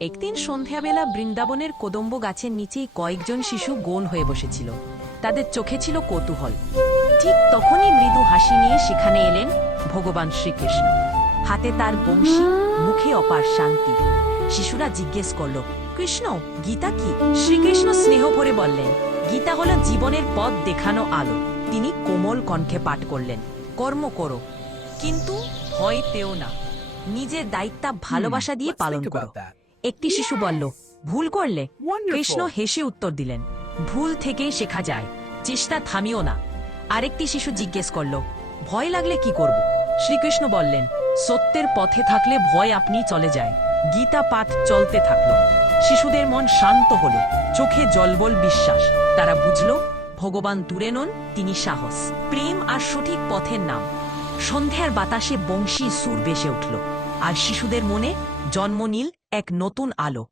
একদিন সন্ধ্যাবেলা বৃন্দাবনের কদম্ব গাছের নিচেই কয়েকজন শিশু গোন হয়ে বসেছিল। তাদের চোখে ছিল কৌতূহল। ঠিক তখনই মৃদু হাসি নিয়ে সেখানে এলেন ভগবান শ্রীকৃষ্ণ। হাতে তার বংশী, মুখে অপার শান্তি। শিশুরা জিজ্ঞেস করল, কৃষ্ণ, গীতা কি? শ্রীকৃষ্ণ স্নেহ ভরে বললেন, গীতা হলো জীবনের পথ দেখানো আলো। তিনি কোমল কণ্ঠে পাঠ করলেন, কর্ম করো, কিন্তু ভয় পেও না। নিজের দায়িত্ব ভালোবাসা দিয়ে let's পালন think করো। about that. একটি শিশু বলল, ভুল করলে? Wonderful. কৃষ্ণ হেসে উত্তর দিলেন, ভুল থেকেই শেখা যায়, চেষ্টা থামিও না। আরেকটি শিশু জিজ্ঞেস করল, ভয় লাগলে কি করব? শ্রীকৃষ্ণ বললেন, সত্যের পথে থাকলে ভয় আপনি চলে যায়। গীতা পাঠ চলতে থাকলো। শিশুদের মন শান্ত হলো, চোখে জলবল বিশ্বাস। তারা বুঝল, ভগবান দূরে নন, তিনি সাহস, প্রেম আর সঠিক পথের নাম। সন্ধ্যার বাতাসে বংশী সুর বেসে উঠল, আর শিশুদের মনে জন্ম নিল এক নতুন আলো।